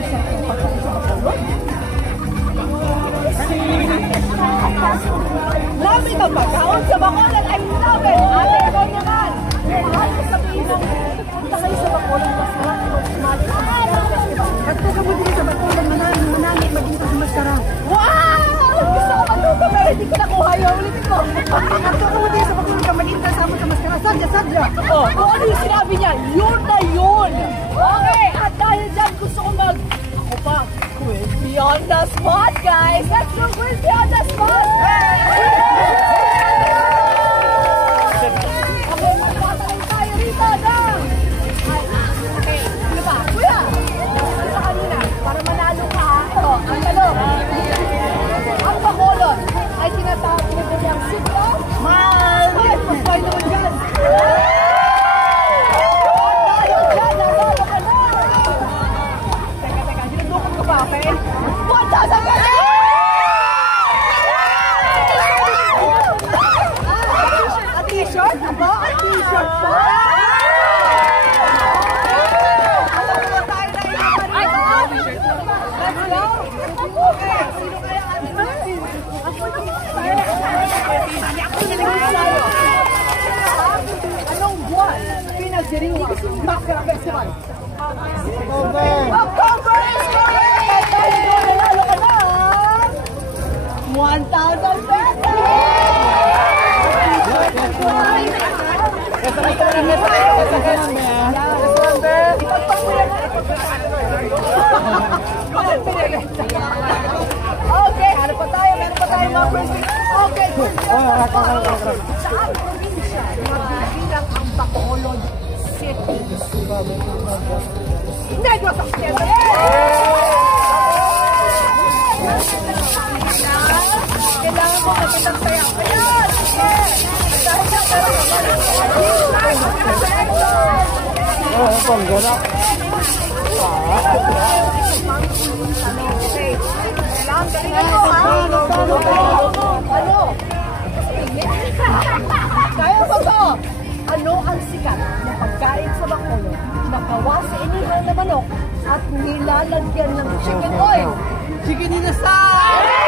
sikat ng pagkain sa Bacolod? Lami ka pagkaon sa Bacolod. I love it. Ate, ikaw naman. Mahal ko sabihin ng punta kayo sa Bacolod. Mas marami ko sumali sa Maskara Festival. At kung kabuti sa Bacolod, manami maging sa Maskara. Wow! Gusto ko matuto pero hindi ko nakuha yung ulitin ko. At kung kabuti sa Bacolod ka maging kasama sa Maskara. Sadya. Oh, kung ano yung sinabi niya, yun na yun. Okay, at dahil dyan gusto ko ako pa, Quiz Beyond the Spot, guys. Let's do Quiz Beyond the Spot. Okay, magpatanong tayo rito ng... Okay, ano ba? Kuya, ano sa kanina? Para manalo ka, ito, ang tanong. Ang Bacolod ay tinatawag nito niyang City of Mars. Mas tayo naman dyan. Okay? 1,000 pesos! A t-shirt? Aba? A t-shirt po? Alam mo ba tayo na let's go! Okay, sino kaya ang ating anong buwan pinagdiriwang Maskara Festival? October! Nanalo ka na 1,000 pesos! Okay, hanap pa tayo. Meron pa tayo mga questions. Okay, saan probinsya magbibilang ang Bacolod City? Negros Occidental! Kailangan mo magandang sayaw. Ayan! Dahil na pero kaya ba to? Ano ang sikat na pagkain sa Bacolod na gawa sa inihaw na manok at nilalagyan ng chicken oil? Chicken inasal!